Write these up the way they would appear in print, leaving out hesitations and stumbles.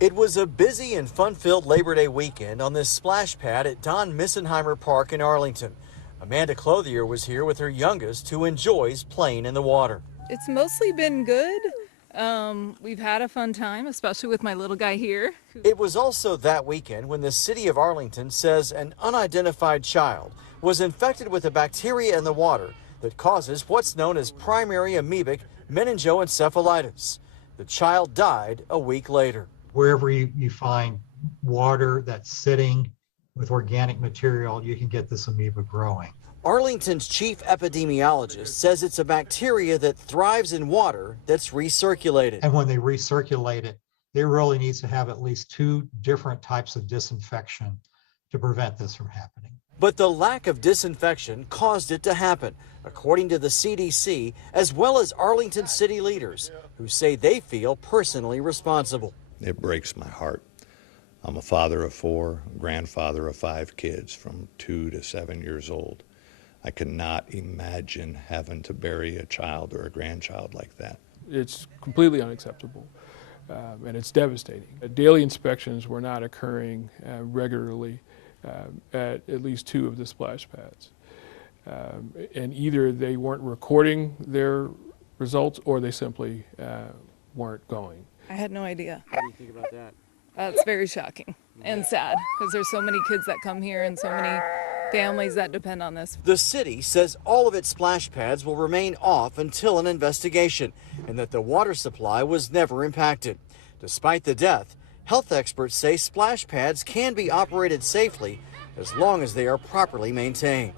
It was a busy and fun-filled Labor Day weekend on this splash pad at Don Missenheimer Park in Arlington. Amanda Clothier was here with her youngest, who enjoys playing in the water. It's mostly been good. We've had a fun time, especially with my little guy here. It was also that weekend when the city of Arlington says an unidentified child was infected with a bacteria in the water that causes what's known as primary amoebic meningoencephalitis. The child died a week later. Wherever you find water that's sitting with organic material, you can get this amoeba growing. Arlington's chief epidemiologist says it's a bacteria that thrives in water that's recirculated. And when they recirculate it, it really needs to have at least 2 different types of disinfection to prevent this from happening. But the lack of disinfection caused it to happen, according to the CDC, as well as Arlington city leaders, who say they feel personally responsible. It breaks my heart. I'm a father of 4, grandfather of 5 kids from 2 to 7 years old. I cannot imagine having to bury a child or a grandchild like that. It's completely unacceptable, and it's devastating. Daily inspections were not occurring regularly at least 2 of the splash pads. And either they weren't recording their results or they simply weren't going. I had no idea. What do you think about that? That's very shocking and sad because there's so many kids that come here and so many families that depend on this. The city says all of its splash pads will remain off until an investigation and that the water supply was never impacted. Despite the death, health experts say splash pads can be operated safely as long as they are properly maintained.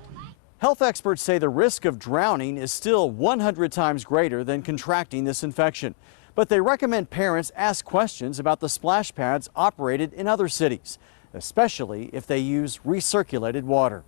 Health experts say the risk of drowning is still 100 times greater than contracting this infection. But they recommend parents ask questions about the splash pads operated in other cities, especially if they use recirculated water.